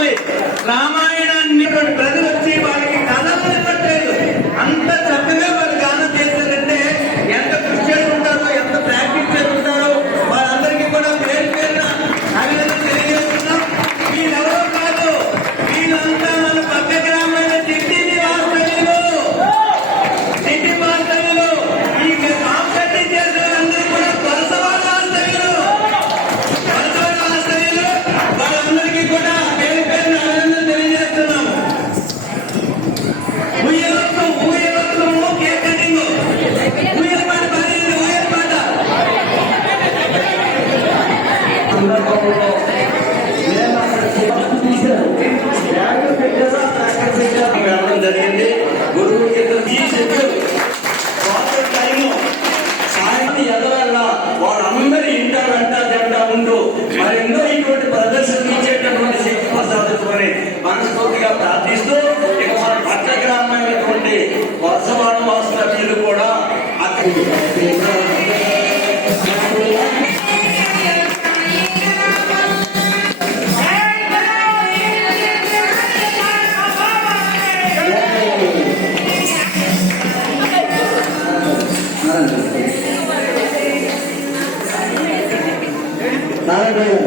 రావాలి. రామాయణాన్ని ప్రజలు వచ్చి వాళ్ళకి కథలు ఇవ్వట్లేదు. అంత చక్కగా వాళ్ళు గానం చేశారంటే ఎంత కృషి చేసుకుంటారో, ఎంత ప్రాక్టీస్ చేసుకుంటారో వాళ్ళందరికీ కూడా పేరు పేరున అభినందనలు తెలియజేస్తున్నాం. వీళ్ళెవరో కాదు, వీళ్ళంతా మన పక్క గ్రామాల సిటీ వాస్తవ్యులు. ఈ కాంపిటీ చేసిన అందరూ కూడా వలసవాళ్ళ వాస్తవ్యులు. వాళ్ళందరికీ కూడా పేరు పేరున అభినందనలు తెలియజేస్తున్నాము. ఊయవత్తము కేక్ కటింగ్, ఊయల పాట పాడింది, ఊయల పాట జరిగింది. గురువు ఈ శక్తులు టైము సాయంత్రం ఎదవల్ల వాళ్ళందరి ఇంట వెంట జంట ఉంటూ మరెన్నో ఇటువంటి ప్రదర్శనలు ఇచ్చేటటువంటి శక్తి ప్రసాదించుకొని మనస్ఫూర్తిగా ప్రార్థిస్తూ ఇక మన పట్ల గ్రామైనటువంటి వర్షవాడ వాస్తవ్యులు కూడా నారాయణ